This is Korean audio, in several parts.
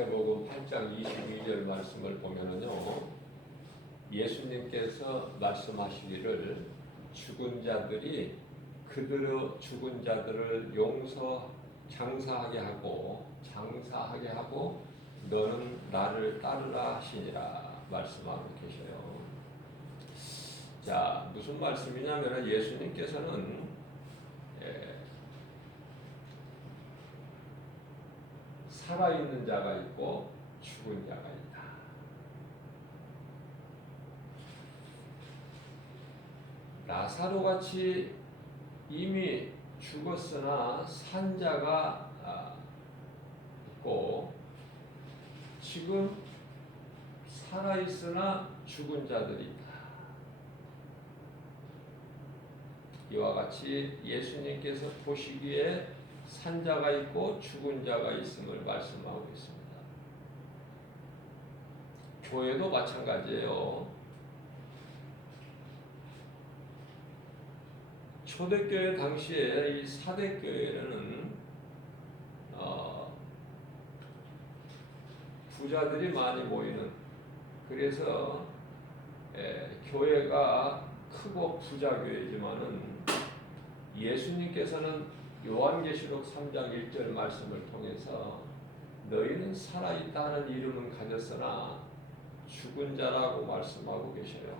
마태복음 8장 22절 말씀을 보면은요, 예수님께서 말씀하시기를 죽은 자들이 그들의 죽은 자들을 장사하게 하고 너는 나를 따르라 하시니라 말씀하고 계셔요. 자, 무슨 말씀이냐면 예수님께서는 살아있는 자가 있고 죽은 자가 있다. 라사로 같이 이미 죽었으나 산 자가 있고 지금 살아있으나 죽은 자들이 있다. 이와 같이 예수님께서 보시기에 산 자가 있고 죽은 자가 있음을 말씀하고 있습니다. 교회도 마찬가지예요. 초대교회 당시에 이 사대교회는 부자들이 많이 모이는, 그래서 교회가 크고 부자교회지만은 예수님께서는 요한계시록 3장 1절 말씀을 통해서 너희는 살아있다는 이름은 가졌으나 죽은 자라고 말씀하고 계셔요.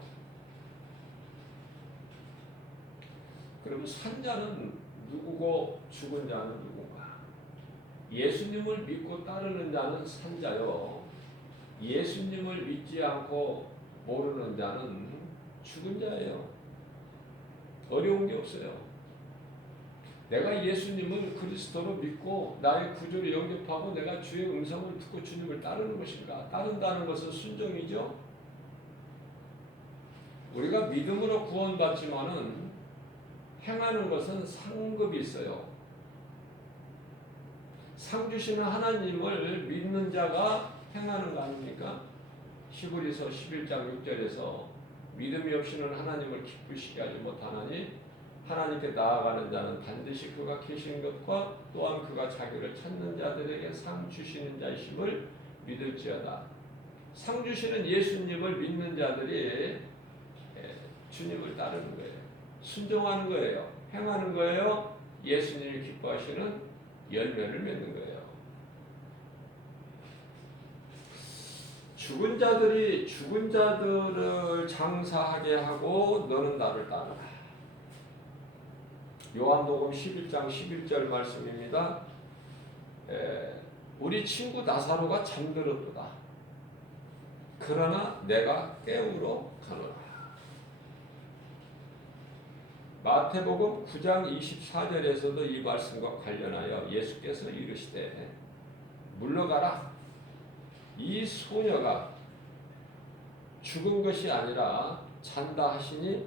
그럼 산 자는 누구고 죽은 자는 누군가? 예수님을 믿고 따르는 자는 산 자요, 예수님을 믿지 않고 모르는 자는 죽은 자예요. 어려운 게 없어요. 내가 예수님을 그리스도로 믿고 나의 구주를 영접하고 내가 주의 음성을 듣고 주님을 따르는 것인가? 따른다는 것은 순종이죠. 우리가 믿음으로 구원받지만은 행하는 것은 상급이 있어요. 상 주시는 하나님을 믿는 자가 행하는 거 아닙니까? 히브리서 11장 6절에서 믿음이 없이는 하나님을 기쁘시게 하지 못하나니 하나님께 나아가는 자는 반드시 그가 계신 것과 또한 그가 자기를 찾는 자들에게 상 주시는 자이심을 믿을지어다. 상 주시는 예수님을 믿는 자들이 주님을 따르는 거예요. 순종하는 거예요. 행하는 거예요. 예수님을 기뻐하시는 열매를 맺는 거예요. 죽은 자들이 죽은 자들을 장사하게 하고 너는 나를 따르라. 요한복음 11장 11절 말씀입니다. 우리 친구 나사로가 잠들었도다. 그러나 내가 깨우러 가노라. 마태복음 9장 24절에서도 이 말씀과 관련하여 예수께서 이르시되 물러가라. 이 소녀가 죽은 것이 아니라 잔다 하시니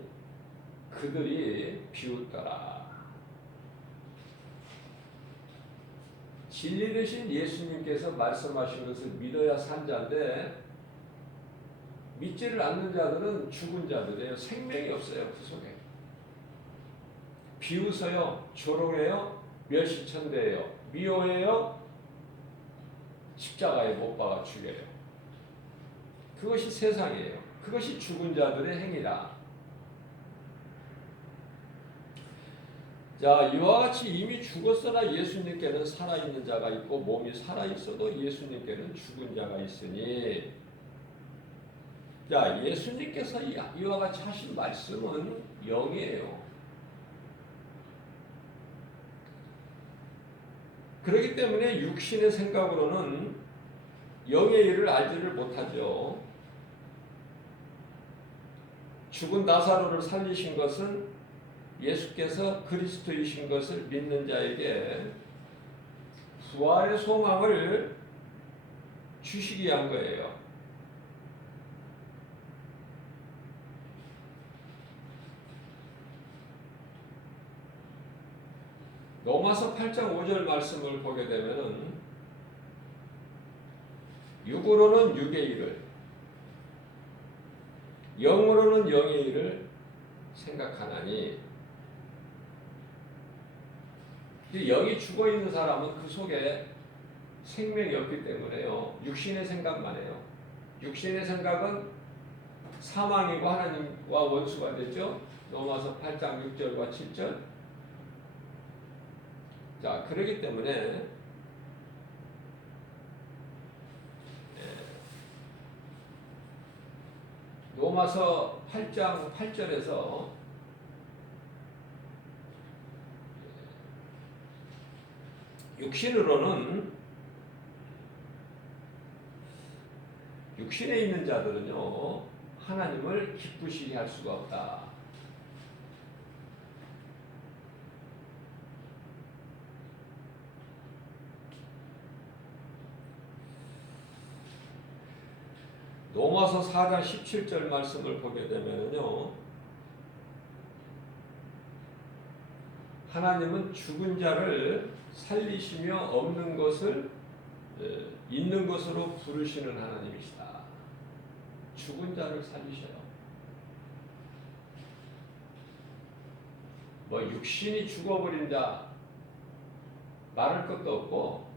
그들이 비웃더라. 진리 되신 예수님께서 말씀하신 것을 믿어야 산 자인데 믿지를 않는 자들은 죽은 자들이에요. 생명이 없어요. 그 속에. 비웃어요. 조롱해요. 멸시천대해요. 미워해요. 십자가에 못 박아 죽여요. 그것이 세상이에요. 그것이 죽은 자들의 행위다. 자, 이와 같이 이미 죽었으나 예수님께는 살아있는 자가 있고 몸이 살아있어도 예수님께는 죽은 자가 있으니, 자, 예수님께서 이와 같이 하신 말씀은 영이에요. 그렇기 때문에 육신의 생각으로는 영의 일을 알지를 못하죠. 죽은 나사로를 살리신 것은 예수께서 그리스도이신 것을 믿는 자에게 부활의 소망을 주시기 위한 거예요. 로마서 8장 5절 말씀을 보게 되면은 육으로는 육의 일을, 영으로는 영의 일을 생각하나니, 영이 죽어있는 사람은 그 속에 생명이 없기 때문에요. 육신의 생각만 해요. 육신의 생각은 사망이고 하나님과 원수가 되죠. 로마서 8장 6절과 7절. 자, 그렇기 때문에 로마서 8장 8절에서 육신에 있는 자들은요 하나님을 기쁘시게 할 수가 없다. 로마서 4장 17절 말씀을 보게 되면요 하나님은 죽은 자를 살리시며 없는 것을 있는 것으로 부르시는 하나님이시다. 죽은 자를 살리셔요. 뭐 육신이 죽어버린 자 말할 것도 없고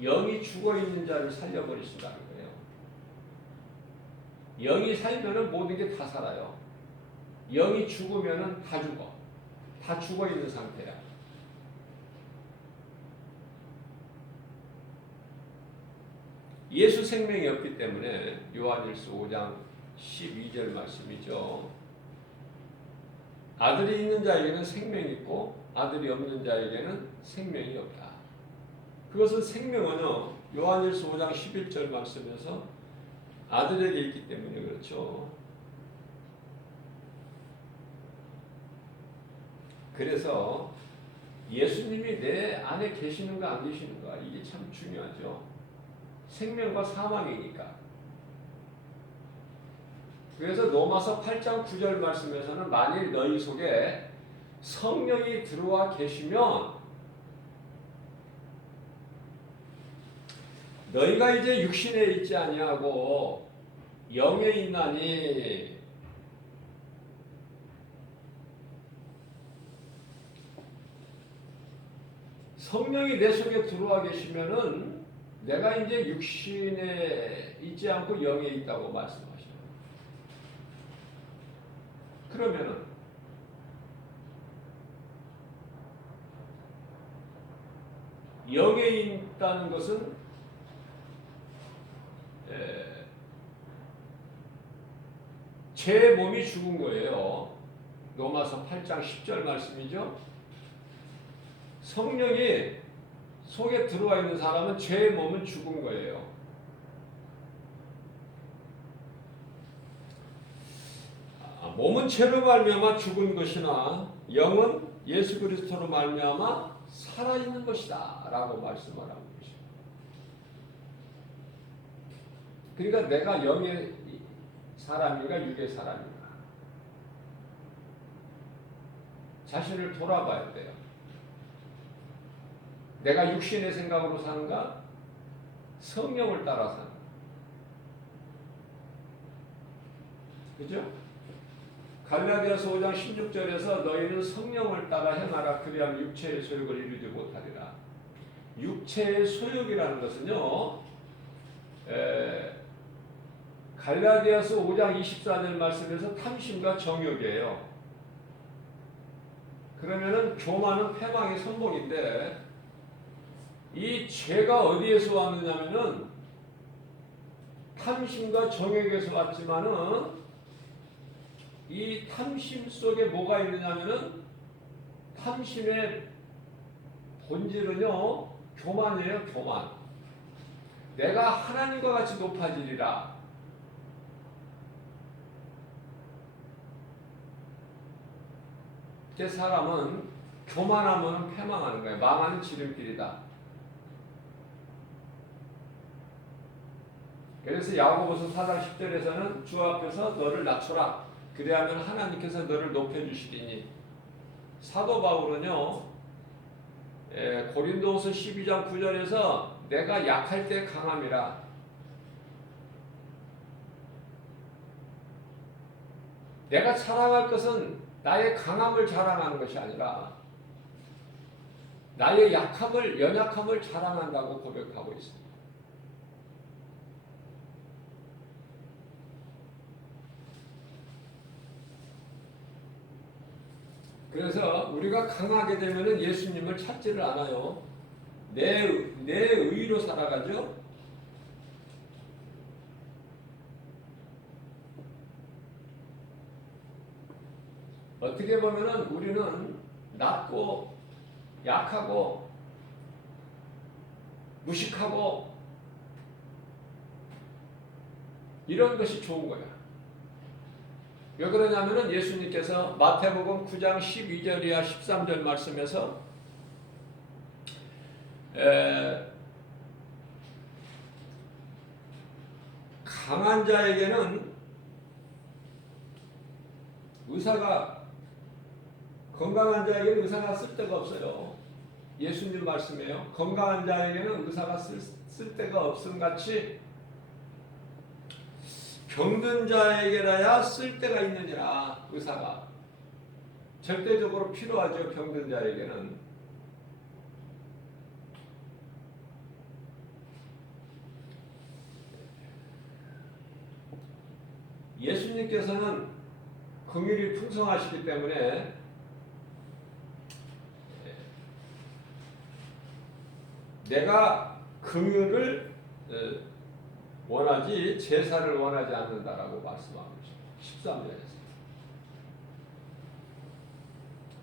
영이 죽어있는 자를 살려버리신다는 거예요. 영이 살면은 모든 게 다 살아요. 영이 죽으면은 다 죽어. 다 죽어있는 상태야. 예수 생명이 없기 때문에 요한일서 5장 12절 말씀이죠. 아들이 있는 자에게는 생명이 있고 아들이 없는 자에게는 생명이 없다. 그것은 생명은요 요한일서 5장 11절 말씀에서 아들에게 있기 때문에 그렇죠. 그래서 예수님이 내 안에 계시는가 안 계시는가 이게 참 중요하죠. 생명과 사망이니까. 그래서 로마서 8장 9절 말씀에서는 만일 너희 속에 성령이 들어와 계시면 너희가 이제 육신에 있지 아니하고 영에 있나니 성령이 내 속에 들어와 계시면은 내가 이제 육신에 있지 않고 영에 있다고 말씀하셔요. 그러면은 영에 있다는 것은 제 몸이 죽은 거예요. 로마서 8장 10절 말씀이죠. 성령이 속에 들어와 있는 사람은 죄의 몸은 죽은 거예요. 몸은 죄로 말미암아 죽은 것이나 영은 예수 그리스도로 말미암아 살아있는 것이다 라고 말씀을 하고 계십니다. 그러니까 내가 영의 사람인가 육의 사람인가 자신을 돌아봐야 돼요. 내가 육신의 생각으로 사는가? 성령을 따라 사는가? 그죠? 갈라디아서 5장 16절에서 너희는 성령을 따라 행하라 그리하면 육체의 소욕을 이루지 못하리라. 육체의 소욕이라는 것은요 갈라디아서 5장 24절 말씀에서 탐심과 정욕이에요. 그러면은 교만은 패망의 선봉인데 이 죄가 어디에서 왔느냐면은 탐심과 정욕에서 왔지만은 이 탐심 속에 뭐가 있느냐면은 탐심의 본질은요 교만이에요. 교만. 내가 하나님과 같이 높아지리라. 그 사람은 교만하면 패망하는 거예요. 망하는 지름길이다. 그래서 야고보서 4장 10절에서는 주 앞에서 너를 낮춰라. 그래야면 하나님께서 너를 높여주시리니. 사도 바울은요 고린도후서 12장 9절에서 내가 약할 때 강함이라. 내가 자랑할 것은 나의 강함을 자랑하는 것이 아니라 나의 연약함을 자랑한다고 고백하고 있습니다. 그래서 우리가 강하게 되면은 예수님을 찾지를 않아요. 내 의로 살아가죠. 어떻게 보면은 우리는 낮고 약하고 무식하고 이런 것이 좋은 거야. 왜 그러냐면은 예수님께서 마태복음 9장 12절이야 13절 말씀에서 강한 자에게는 건강한 자에게는 의사가 쓸 데가 없어요. 예수님 말씀이에요. 건강한 자에게는 의사가 쓸 데가 없음 같이 병든 자에게라야 쓸 데가 있느니라. 의사가 절대적으로 필요하죠. 병든 자에게는. 예수님께서는 긍휼이 풍성하시기 때문에 내가 긍휼을 원하지 제사를 원하지 않는다라고 말씀하고 있습니다. 13절에서.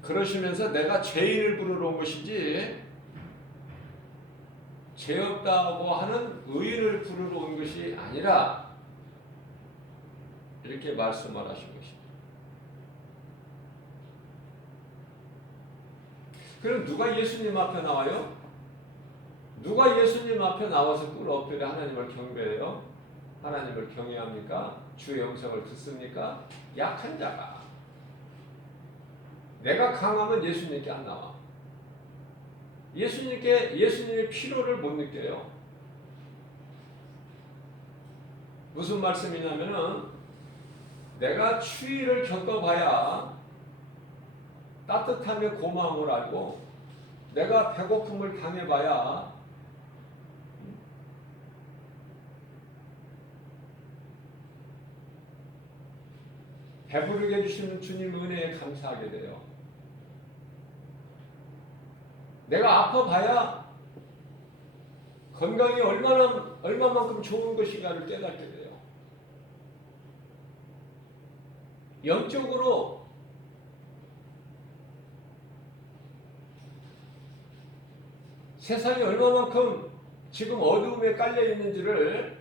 그러시면서 내가 죄인을 부르러 온 것이지 죄 없다고 하는 의인을 부르러 온 것이 아니라 이렇게 말씀을 하신 것입니다. 그럼 누가 예수님 앞에 나와요? 누가 예수님 앞에 나와서 꿇어 엎드려 하나님을 경배해요? 하나님을 경외합니까? 주의 영성을 듣습니까? 약한 자가. 내가 강하면 예수님께 안 나와. 예수님의 필요를 못 느껴요. 무슨 말씀이냐면은 내가 추위를 겪어봐야 따뜻함의 고마움을 알고 내가 배고픔을 당해봐야 배부르게 해주시는 주님 은혜에 감사하게 돼요. 내가 아파봐야 건강이 얼마만큼 좋은 것인가를 깨닫게 돼요. 영적으로 세상이 얼마만큼 지금 어두움에 깔려 있는지를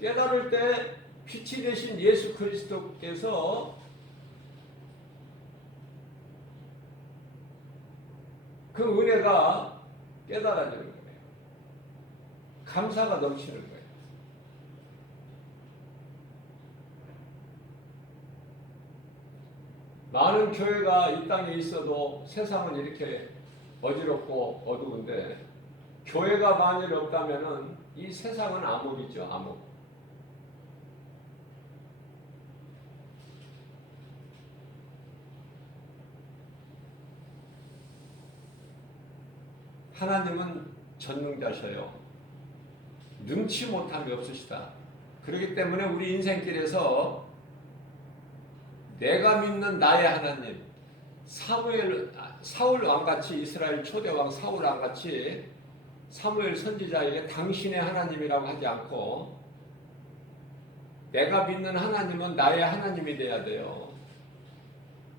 깨달을 때 빛이 되신 예수 그리스도께서 그 은혜가 깨달아지는 거예요. 감사가 넘치는 거예요. 많은 교회가 이 땅에 있어도 세상은 이렇게 어지럽고 어두운데 교회가 만일 없다면은 이 세상은 암흑이죠, 암흑. 하나님은 전능자셔요. 능치 못함이 없으시다. 그렇기 때문에 우리 인생길에서 내가 믿는 나의 하나님, 사울 왕같이 이스라엘 초대왕 사울 왕같이 사무엘 선지자에게 당신의 하나님이라고 하지 않고 내가 믿는 하나님은 나의 하나님이 돼야 돼요.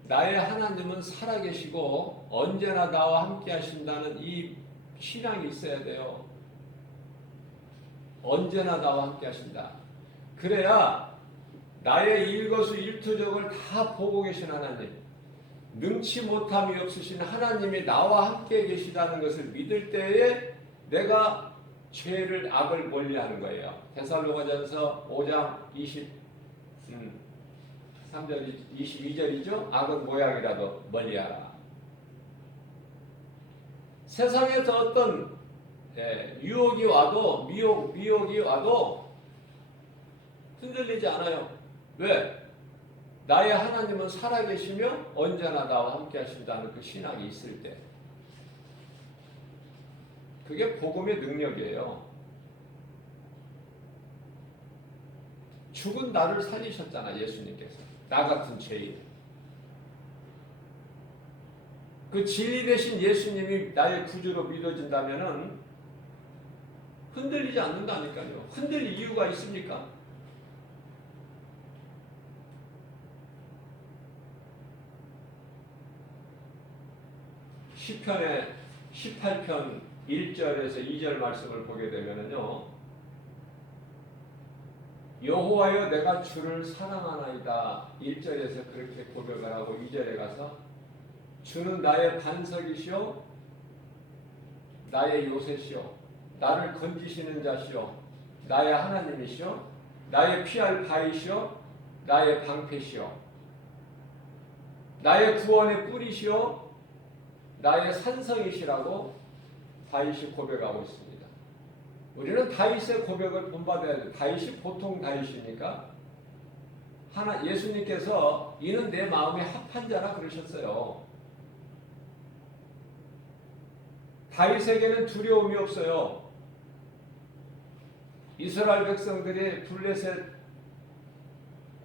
나의 하나님은 살아계시고 언제나 나와 함께 하신다는 이 신앙이 있어야 돼요. 언제나 나와 함께 하신다. 그래야 나의 일거수일투족을 다 보고 계신 하나님, 능치 못함이 없으신 하나님이 나와 함께 계시다는 것을 믿을 때에 내가 죄를 악을 멀리하는 거예요. 데살로가전서 5장 22절이죠. 악은 모양이라도 멀리하라. 세상에서 어떤 유혹이 와도 미혹이 와도 흔들리지 않아요. 왜? 나의 하나님은 살아계시며 언제나 나와 함께 하신다는 그 신앙이 있을 때. 그게 복음의 능력이에요. 죽은 나를 살리셨잖아, 예수님께서. 나 같은 죄인. 그 진리 되신 예수님이 나의 구주로 믿어진다면은 흔들리지 않는다니까요. 흔들릴 이유가 있습니까? 시편의 18편 1절에서 2절 말씀을 보게 되면은요. 여호와여 내가 주를 사랑하나이다. 1절에서 그렇게 고백을 하고 2절에 가서 주는 나의 반석이시오 나의 요새시오 나를 건지시는 자시오 나의 하나님이시오 나의 피할 바위시오 나의 방패시오 나의 구원의 뿌리시오 나의 산성이시라고 다윗이 고백하고 있습니다. 우리는 다윗의 고백을 본받아야 돼요. 다윗이 보통 다윗입니까? 예수님께서 이는 내 마음에 합한 자라 그러셨어요. 다윗에게는 두려움이 없어요. 이스라엘 백성들이 블레셋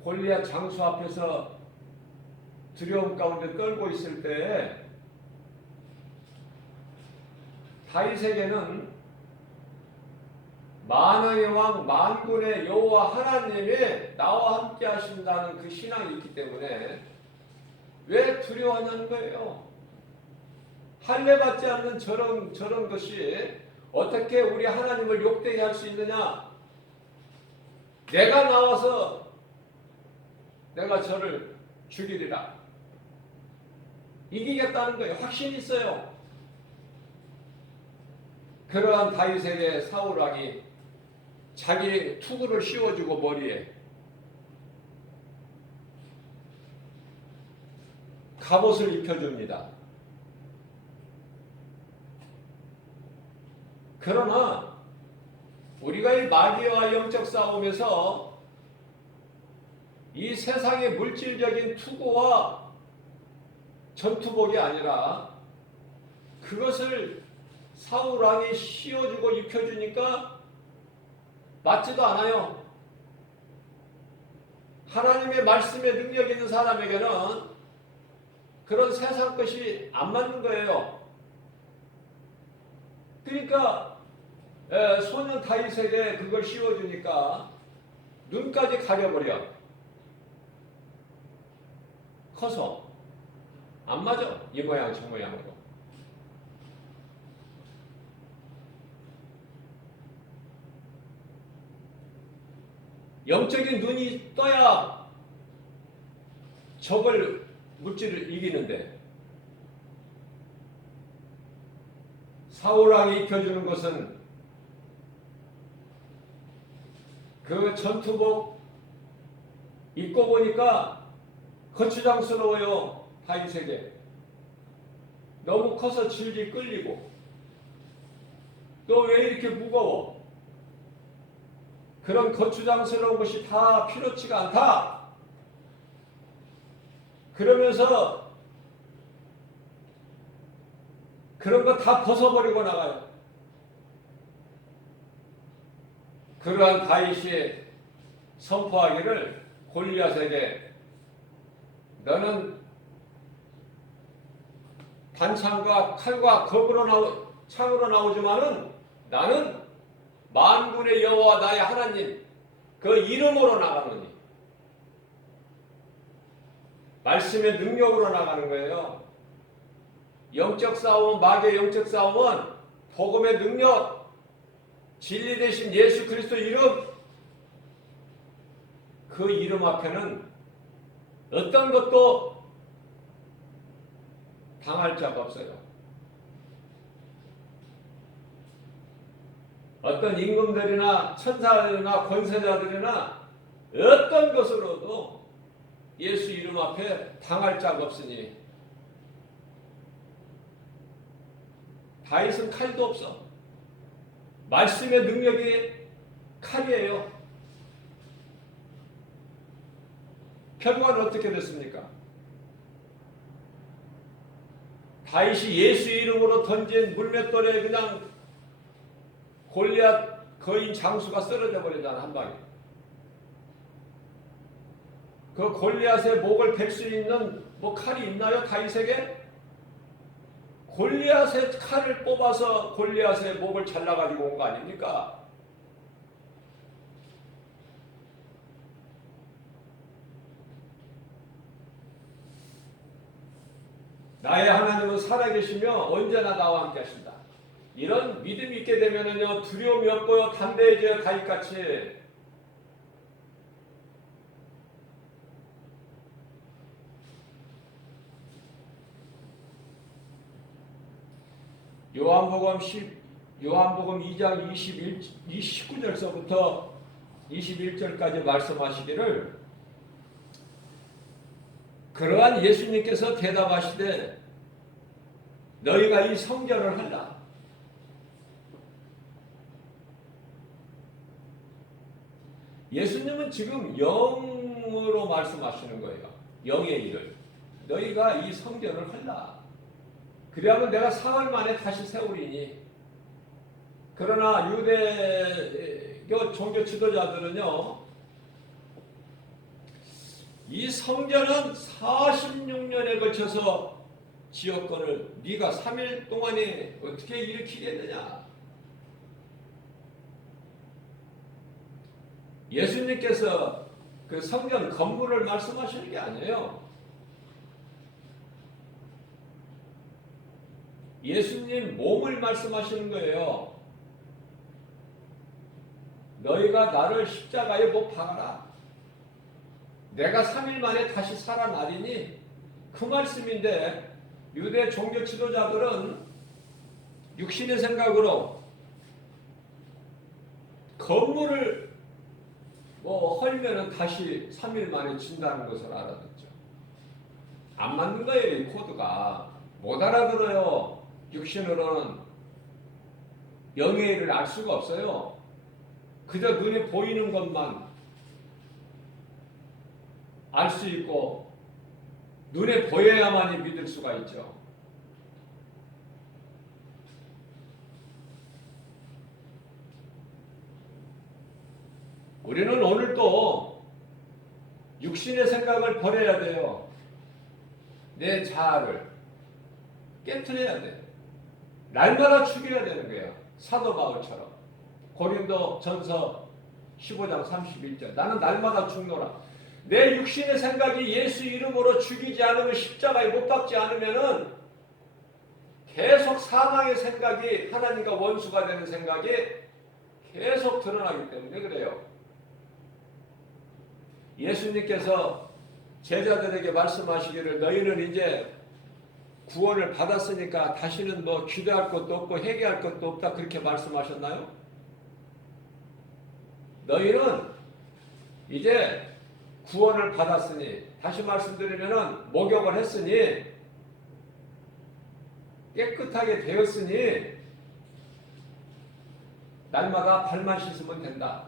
골리앗 장수 앞에서 두려움 가운데 떨고 있을 때에 다윗에게는 만왕의 왕 만군의 여호와 하나님이 나와 함께 하신다는 그 신앙이 있기 때문에 왜 두려워하냐는 거예요. 할례받지 않는 저런 것이 어떻게 우리 하나님을 욕되게 할 수 있느냐? 내가 나와서 내가 저를 죽이리라. 이기겠다는 거예요. 확신이 있어요. 그러한 다윗에게 사울 왕이 자기 투구를 씌워주고 머리에 갑옷을 입혀줍니다. 그러나 우리가 이 마귀와 영적 싸움에서 이 세상의 물질적인 투구와 전투복이 아니라 그것을 사울 왕이 씌워주고 입혀주니까 맞지도 않아요. 하나님의 말씀에 능력 있는 사람에게는 그런 세상 것이 안 맞는 거예요. 그러니까 소년 다윗에게 그걸 씌워주니까 눈까지 가려버려. 커서 안 맞아. 이 모양 저 모양으로. 영적인 눈이 떠야 적을 물질을 이기는데 사울왕이 입혀주는 것은 그 전투복 입고 보니까 거추장스러워요. 다윗에게 너무 커서 질질 끌리고 또 왜 이렇게 무거워? 그런 거추장스러운 것이 다 필요치가 않다. 그러면서 그런 거 다 벗어버리고 나가요. 그러한 다윗이 선포하기를 골리앗에게 너는 단창과 칼과 창으로 나오지만은 나는 만군의 여호와 나의 하나님 그 이름으로 나가노니 말씀의 능력으로 나가는 거예요. 영적 싸움, 마귀의 영적 싸움은 복음의 능력, 진리 되신 예수 그리스도 이름 그 이름 앞에는 어떤 것도 당할 자가 없어요. 어떤 임금들이나 천사들이나 권세자들이나 어떤 것으로도 예수 이름 앞에 당할 자가 없으니 다윗은 칼도 없어. 말씀의 능력이 칼이에요. 결과는 어떻게 됐습니까? 다윗이 예수 이름으로 던진 물맷돌에 그냥 골리앗 거인 장수가 쓰러져 버리잖아, 한 방에. 그 골리앗의 목을 벨 수 있는 뭐 칼이 있나요, 다윗에게? 골리앗의 칼을 뽑아서 골리앗의 목을 잘라가지고 온 거 아닙니까? 나의 하나님은 살아계시며 언제나 나와 함께 하신다. 이런 믿음이 있게 되면은요, 두려움이 없고요, 담대해져요, 다윗같이. 요한복음 2장 19절서부터 21절까지 말씀하시기를, 그러한 예수님께서 대답하시되 너희가 이 성전을 하라. 예수님은 지금 영으로 말씀하시는 거예요. 영의 일을. 너희가 이 성전을 하라. 그리하면 내가 사흘 만에 다시 세우리니. 그러나 유대교 종교 지도자들은요, 이 성전은 46년에 걸쳐서 지었거늘 네가 3일 동안에 어떻게 일으키겠느냐. 예수님께서 그 성전 건물을 말씀하시는 게 아니에요. 예수님 몸을 말씀하시는 거예요. 너희가 나를 십자가에 못 박아라. 내가 3일 만에 다시 살아나리니, 그 말씀인데, 유대 종교 지도자들은 육신의 생각으로 건물을 헐면은 다시 3일 만에 진다는 것을 알아듣죠. 안 맞는 거예요, 이 코드가. 못 알아들어요. 육신으로는 영의 일을 알 수가 없어요. 그저 눈에 보이는 것만 알 수 있고, 눈에 보여야만이 믿을 수가 있죠. 우리는 오늘도 육신의 생각을 버려야 돼요. 내 자아를 깨트려야 돼. 날마다 죽여야 되는 거예요. 사도 바울처럼. 고린도 전서 15장 31절. 나는 날마다 죽노라. 내 육신의 생각이 예수 이름으로 죽이지 않으면, 십자가에 못 박지 않으면은 계속 사망의 생각이, 하나님과 원수가 되는 생각이 계속 드러나기 때문에 그래요. 예수님께서 제자들에게 말씀하시기를 너희는 이제 구원을 받았으니까 다시는 뭐 기도할 것도 없고 회개할 것도 없다, 그렇게 말씀하셨나요? 너희는 이제 구원을 받았으니, 다시 말씀드리면은 목욕을 했으니, 깨끗하게 되었으니 날마다 발만 씻으면 된다.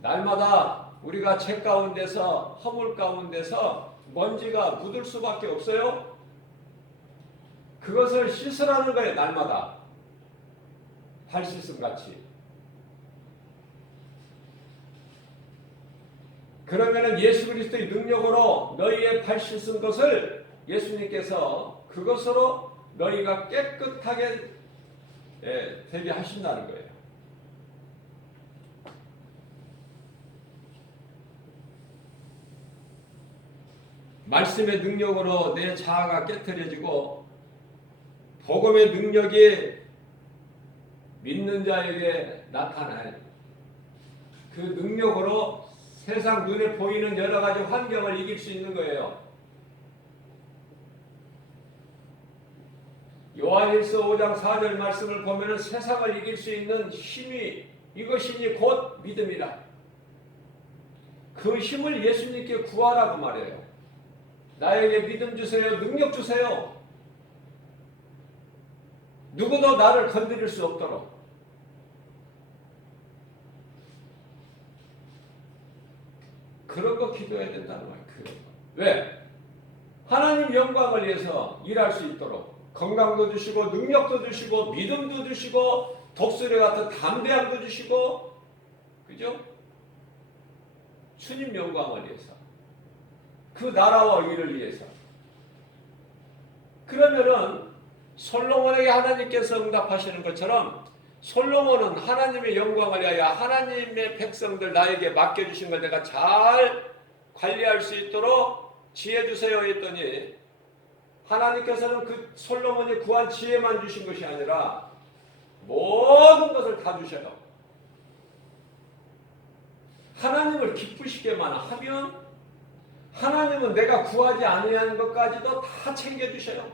날마다 우리가 죄 가운데서, 허물 가운데서 먼지가 묻을 수밖에 없어요. 그것을 씻으라는 거예요, 날마다. 발 씻음 같이. 그러면은 예수 그리스도의 능력으로 너희의 발 씻은 것을 예수님께서 그것으로 너희가 깨끗하게 되게 하신다는 거예요. 말씀의 능력으로 내 자아가 깨트려지고, 복음의 능력이 믿는 자에게 나타나요. 그 능력으로 세상 눈에 보이는 여러 가지 환경을 이길 수 있는 거예요. 요한일서 5장 4절 말씀을 보면은 세상을 이길 수 있는 힘이 이것이니 곧 믿음이라. 그 힘을 예수님께 구하라고 말해요. 나에게 믿음 주세요. 능력 주세요. 누구도 나를 건드릴 수 없도록. 그런 거 기도해야 된다는 말이에요. 왜? 하나님 영광을 위해서 일할 수 있도록 건강도 주시고 능력도 주시고 믿음도 주시고 독수리 같은 담대함도 주시고, 그죠? 주님 영광을 위해서, 그 나라와 의를 위해서. 그러면은 솔로몬에게 하나님께서 응답하시는 것처럼 솔로몬은 하나님의 영광을 위하여 하나님의 백성들 나에게 맡겨주신 걸 내가 잘 관리할 수 있도록 지혜 주세요 했더니, 하나님께서는 그 솔로몬이 구한 지혜만 주신 것이 아니라 모든 것을 다 주셔요. 하나님을 기쁘시게만 하면 하나님은 내가 구하지 아니한 것까지도 다 챙겨주셔요.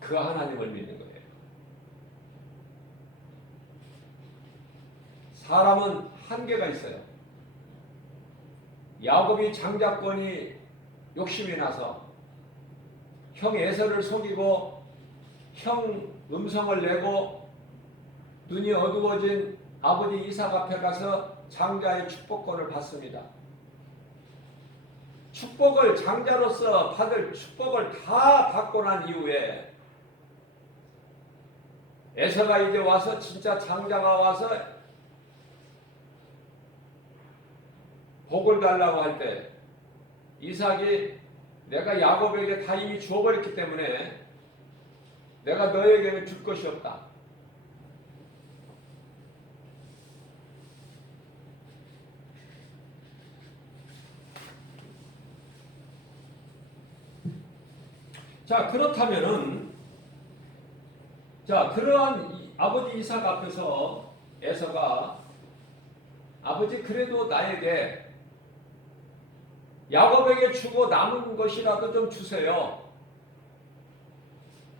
그 하나님을 믿는 거예요. 사람은 한계가 있어요. 야곱이 장자권이 욕심이 나서 형 에서를 속이고 형 음성을 내고 눈이 어두워진 아버지 이삭 앞에 가서 장자의 축복권을 받습니다. 축복을 장자로서 받을 축복을 다 받고 난 이후에 에서가 이제 와서 진짜 장자가 와서 복을 달라고 할 때 이삭이 내가 야곱에게 다 이미 주어버렸기 때문에 내가 너에게는 줄 것이 없다. 자, 그렇다면은, 자, 그러한 아버지 이삭 앞에서 에서가 아버지 그래도 나에게 야곱에게 주고 남은 것이라도 좀 주세요.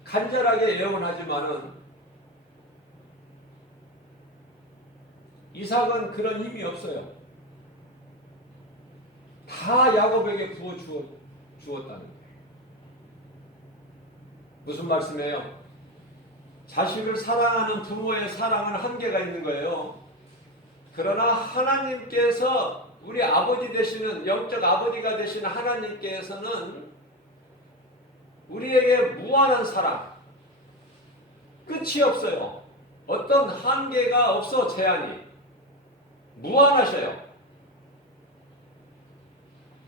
간절하게 예언하지만은 이삭은 그런 힘이 없어요. 다 야곱에게 부어 주었다는 거예요. 무슨 말씀이에요? 자식을 사랑하는 부모의 사랑은 한계가 있는 거예요. 그러나 하나님께서 우리 아버지 되시는 영적 아버지가 되시는 하나님께서는 우리에게 무한한 사랑, 끝이 없어요. 어떤 한계가 없어. 제한이 무한하셔요.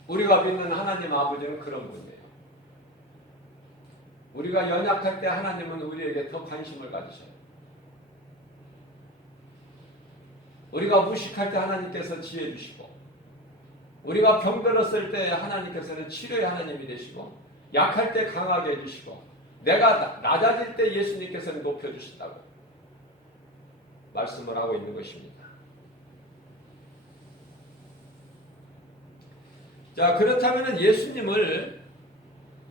우리가 믿는 하나님 아버지는 그런 분이에요. 우리가 연약할 때 하나님은 우리에게 더 관심을 가지셔요. 우리가 무식할 때 하나님께서 지혜 주시고, 우리가 병들었을 때 하나님께서는 치료의 하나님이 되시고, 약할 때 강하게 해주시고, 내가 낮아질 때 예수님께서는 높여주신다고 말씀을 하고 있는 것입니다. 자, 그렇다면 예수님을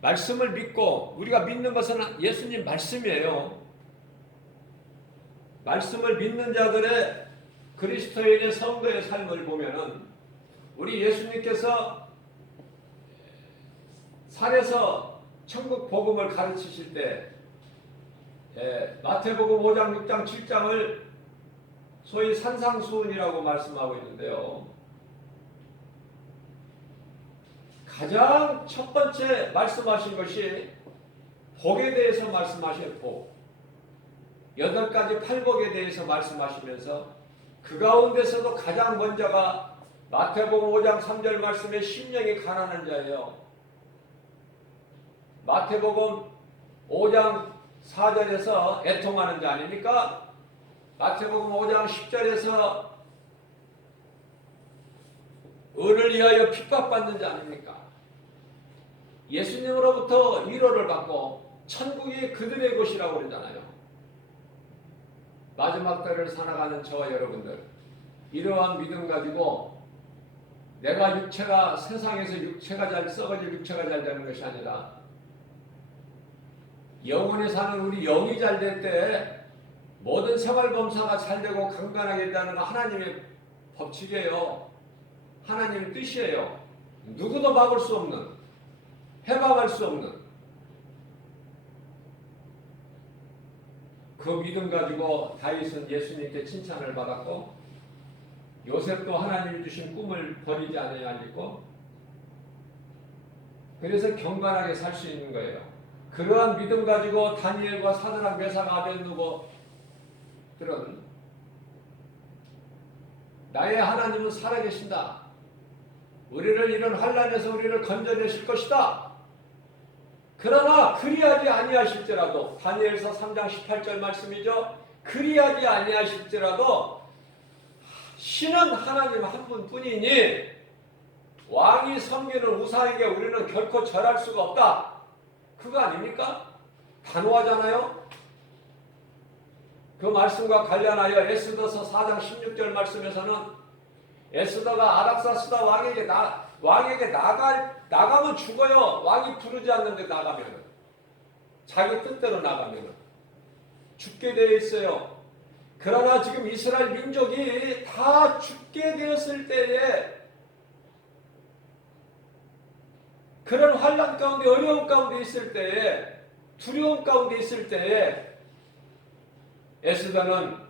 말씀을 믿고, 우리가 믿는 것은 예수님 말씀이에요. 말씀을 믿는 자들의 그리스도인의 성도의 삶을 보면은 우리 예수님께서 산에서 천국 복음을 가르치실 때 마태복음 5장, 6장, 7장을 소위 산상수훈이라고 말씀하고 있는데요. 가장 첫 번째 말씀하신 것이 복에 대해서 말씀하신 복, 8가지 팔복에 대해서 말씀하시면서 그 가운데서도 가장 먼저가 마태복음 5장 3절 말씀에 심령이 가난한 자예요. 마태복음 5장 4절에서 애통하는 자 아닙니까? 마태복음 5장 10절에서 의를 위하여 핍박받는 자 아닙니까? 예수님으로부터 위로를 받고 천국이 그들의 것이라고 그러잖아요. 마지막 때를 살아가는 저와 여러분들, 이러한 믿음 가지고 내가 육체가 세상에서 육체가 잘 썩어질 육체가 잘 되는 것이 아니라 영원히 사는 우리 영이 잘 될 때 모든 생활 범사가 잘 되고 강건하게 된다는 건 하나님의 법칙이에요. 하나님의 뜻이에요. 누구도 막을 수 없는, 해방할 수 없는 그 믿음 가지고 다윗은 예수님께 칭찬을 받았고, 요셉도 하나님이 주신 꿈을 버리지 않아야 하고, 그래서 경건하게 살 수 있는 거예요. 그러한 믿음 가지고 다니엘과 사드락 메삭 아벤누고들은 나의 하나님은 살아계신다. 우리를 이런 환난에서 우리를 건져내실 것이다. 그러나 그리하지 아니하실지라도 다니엘서 3장 18절 말씀이죠. 그리하지 아니하실지라도 신은 하나님 한 분뿐이니 왕이 섬기는 우상에게 우리는 결코 절할 수가 없다. 그거 아닙니까? 단호하잖아요. 그 말씀과 관련하여 에스더서 4장 16절 말씀에서는 에스더가 아닥사스다 왕에게 나가면 죽어요. 왕이 부르지 않는데 나가면은, 자기 뜻대로 나가면은 죽게 되어 있어요. 그러나 지금 이스라엘 민족이 다 죽게 되었을 때에, 그런 환난 가운데, 어려움 가운데 있을 때에, 두려움 가운데 있을 때에 에스더는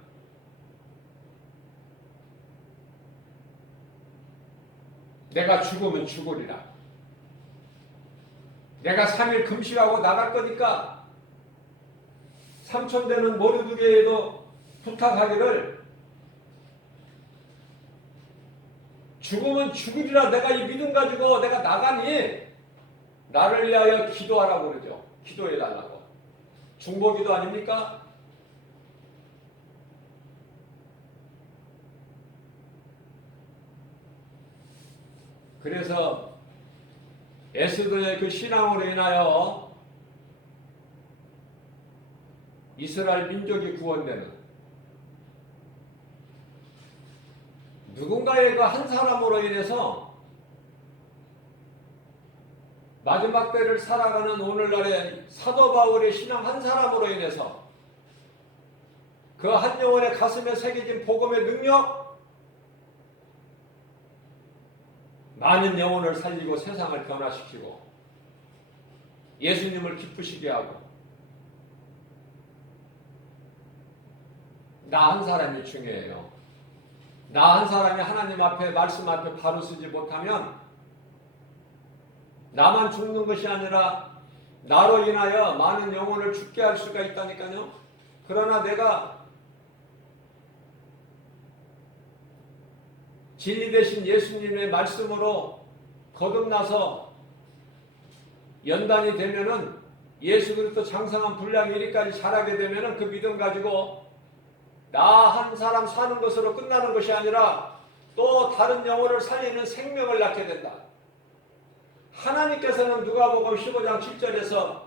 내가 죽으면 죽으리라. 내가 3일 금식하고 나갈 거니까 삼촌되는 모르드게에도 부탁하기를 죽으면 죽으리라. 내가 이 믿음 가지고 내가 나가니 나를 위하여 기도하라고 그러죠. 기도해달라고. 중보기도 아닙니까? 그래서 에스더의 그 신앙으로 인하여 이스라엘 민족이 구원되는, 누군가의 그 한 사람으로 인해서 마지막 때를 살아가는 오늘날의 사도 바울의 신앙 한 사람으로 인해서 그 한 영혼의 가슴에 새겨진 복음의 능력, 많은 영혼을 살리고 세상을 변화시키고 예수님을 기쁘시게 하고, 나 한 사람이 중요해요. 나 한 사람이 하나님 앞에, 말씀 앞에 바로 서지 못하면 나만 죽는 것이 아니라 나로 인하여 많은 영혼을 죽게 할 수가 있다니까요. 그러나 내가 진리 되신 예수님의 말씀으로 거듭나서 연단이 되면은, 예수 그리스도 장성한 분량 1위까지 자라게 되면은 그 믿음 가지고 나 한 사람 사는 것으로 끝나는 것이 아니라 또 다른 영혼을 살리는 생명을 낳게 된다. 하나님께서는 누가복음 15장 7절에서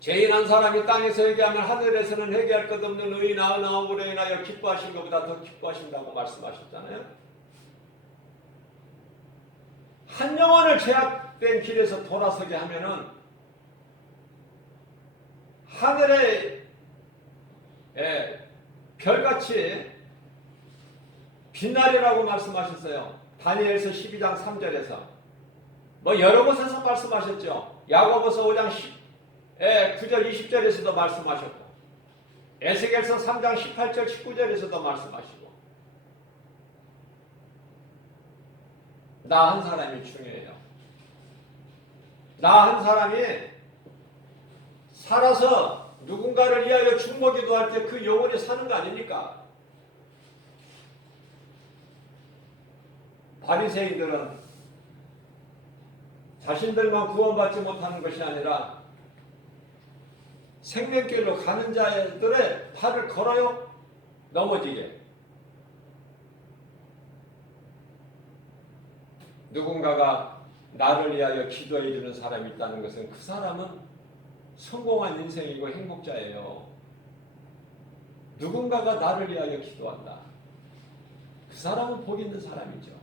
죄인 한 사람이 땅에서 회개하면 하늘에서는 회개할 것 없는 의인 99으로 인하여 기뻐하신 것보다 더 기뻐하신다고 말씀하셨잖아요. 한 영혼을 죄악된 길에서 돌아서게 하면은 하늘의 별같이 빛나리라고 말씀하셨어요. 다니엘서 12장 3절에서. 여러 곳에서 말씀하셨죠. 야고보서 5장 9절 20절에서도 말씀하셨고, 에스겔서 3장 18절 19절에서도 말씀하시고, 나 한 사람이 중요해요. 나 한 사람이 살아서 누군가를 위하여 중보기도 할 때 그 영혼이 사는 거 아닙니까? 바리새인들은 자신들만 구원받지 못하는 것이 아니라 생명길로 가는 자들의 팔을 걸어요. 넘어지게. 누군가가 나를 위하여 기도해 주는 사람이 있다는 것은 그 사람은 성공한 인생이고 행복자예요. 누군가가 나를 위하여 기도한다. 그 사람은 복 있는 사람이죠.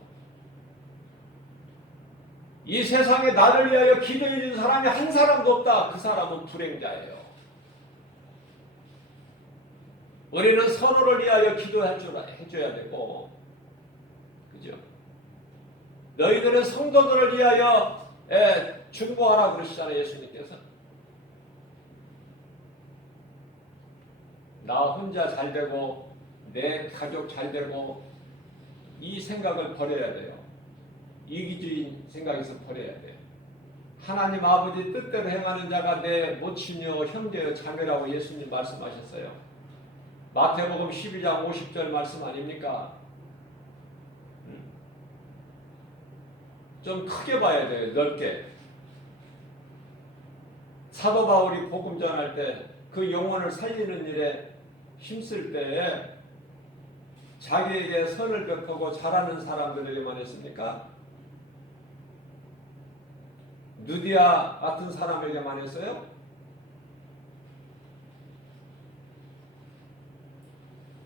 이 세상에 나를 위하여 기도해 주는 사람이 한 사람도 없다. 그 사람은 불행자예요. 우리는 서로를 위하여 기도해줘야 되고, 그죠? 너희들은 성도들을 위하여 중보하라 그러시잖아요, 예수님께서. 나 혼자 잘 되고 내 가족 잘 되고 이 생각을 버려야 돼요. 이기주의 생각에서 버려야 돼요. 하나님 아버지 뜻대로 행하는 자가 내 모친이요 형제요 자매라고 예수님 말씀하셨어요. 마태복음 12장 50절 말씀 아닙니까? 좀 크게 봐야 돼요. 넓게. 사도 바울이 복음 전할 때 그 영혼을 살리는 일에 힘쓸 때에 자기에게 선을 베푸고 잘하는 사람들에게만 했습니까? 누디아 같은 사람에게만 했어요?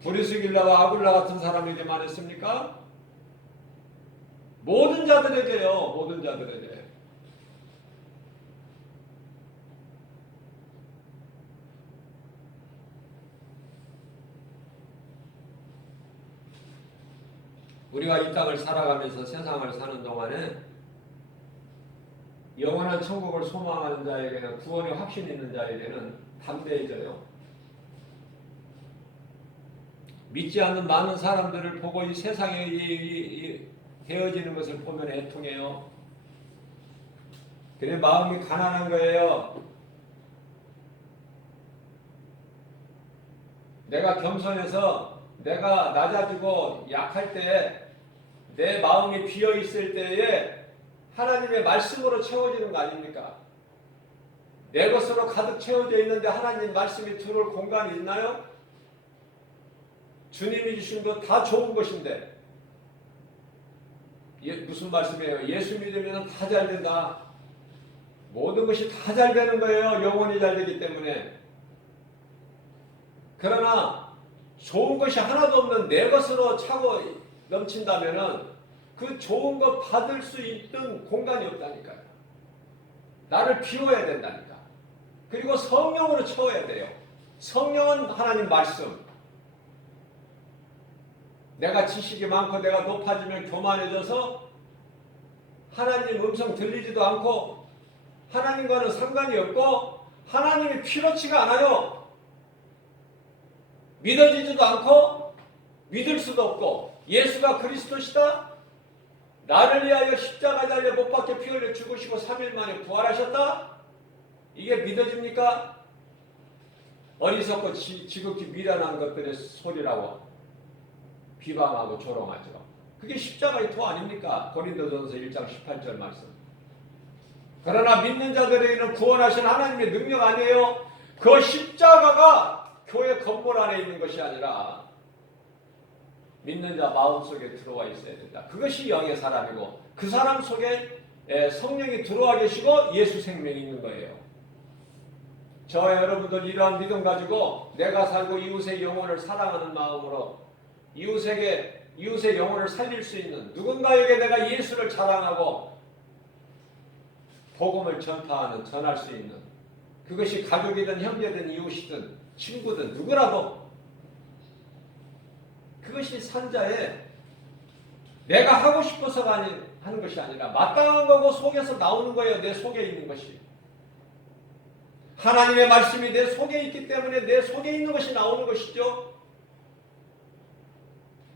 브리스길라와 아굴라 같은 사람에게만 했습니까? 모든 자들에게요. 모든 자들에게. 우리가 이 땅을 살아가면서 세상을 사는 동안에 영원한 천국을 소망하는 자에게는 구원의 확신 있는 자에게는 담대해져요. 믿지 않는 많은 사람들을 보고 이 세상에 되어지는 것을 보면 애통해요. 그래 마음이 가난한 거예요. 내가 겸손해서 내가 낮아지고 약할 때에 내 마음이 비어 있을 때에 하나님의 말씀으로 채워지는 거 아닙니까? 내 것으로 가득 채워져 있는데 하나님 말씀이 들어올 공간이 있나요? 주님이 주신 것 다 좋은 것인데 무슨 말씀이에요? 예수 믿으면 다 잘 된다. 모든 것이 다 잘 되는 거예요. 영혼이 잘 되기 때문에. 그러나 좋은 것이 하나도 없는 내 것으로 차고 넘친다면은 그 좋은 것 받을 수 있는 공간이 없다니까요. 나를 비워야 된다니까. 그리고 성령으로 채워야 돼요. 성령은 하나님 말씀. 내가 지식이 많고 내가 높아지면 교만해져서 하나님 음성 들리지도 않고 하나님과는 상관이 없고 하나님이 필요치가 않아요. 믿어지지도 않고 믿을 수도 없고 예수가 그리스도시다? 나를 위하여 십자가 달려 못 박혀 피 흘려 죽으시고 3일 만에 부활하셨다? 이게 믿어집니까? 어리석고 지극히 미련한 것들의 소리라고 비방하고 조롱하죠. 그게 십자가의 토 아닙니까? 고린도전서 1장 18절 말씀. 그러나 믿는 자들에게는 구원하신 하나님의 능력 아니에요. 그 십자가가 교회 건물 안에 있는 것이 아니라 믿는 자 마음속에 들어와 있어야 된다. 그것이 영의 사람이고 그 사람 속에 성령이 들어와 계시고 예수 생명이 있는 거예요. 저와 여러분들 이러한 믿음 가지고 내가 살고 이웃의 영혼을 사랑하는 마음으로 이웃의 영혼을 살릴 수 있는 누군가에게 내가 예수를 자랑하고 복음을 전할 수 있는 그것이 가족이든 형제든 이웃이든 친구든 누구라도 그것이 산자의 내가 하고 싶어서가 하는 것이 아니라 마땅한 거고 속에서 나오는 거예요. 내 속에 있는 것이. 하나님의 말씀이 내 속에 있기 때문에 내 속에 있는 것이 나오는 것이죠.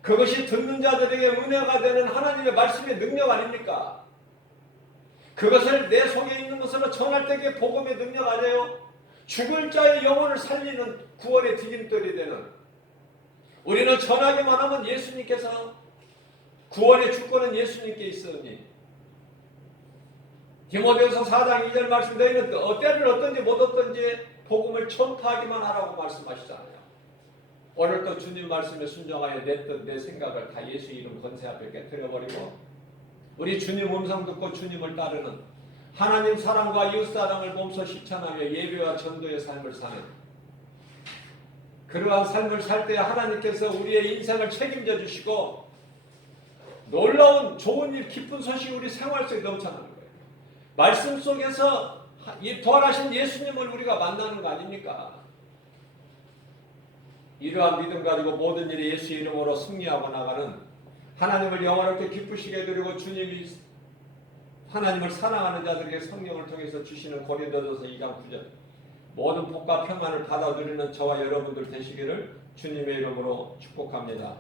그것이 듣는 자들에게 은혜가 되는 하나님의 말씀의 능력 아닙니까? 그것을 내 속에 있는 것으로 전할 때 그게 복음의 능력 아니에요? 죽을 자의 영혼을 살리는 구원의 디딤돌이 되는 우리는 전하기만 하면 예수님께서 구원의 주권은 예수님께 있으니 디모데후서 4장 2절 말씀 너희는 때를 어떤지 못 어떤지 복음을 전파하기만 하라고 말씀하시잖아요. 오늘도 주님 말씀에 순종하여 내 뜻, 내 생각을 다 예수 이름 권세 앞에 깨뜨려버리고 우리 주님 음성 듣고 주님을 따르는 하나님 사랑과 이웃 사랑을 몸소 실천하며 예배와 전도의 삶을 사는 그러한 삶을 살 때 하나님께서 우리의 인생을 책임져 주시고 놀라운 좋은 일, 기쁜 소식이 우리 생활 속에 넘쳐나는 거예요. 말씀 속에서 부활하신 예수님을 우리가 만나는 거 아닙니까? 이러한 믿음 가지고 모든 일에 예수 이름으로 승리하고 나가는 하나님을 영원하게 기쁘시게 해드리고 주님이 하나님을 사랑하는 자들에게 성령을 통해서 주시는 고린도전서 2장 9절 모든 복과 평안을 받아 누리는 저와 여러분들 되시기를 주님의 이름으로 축복합니다.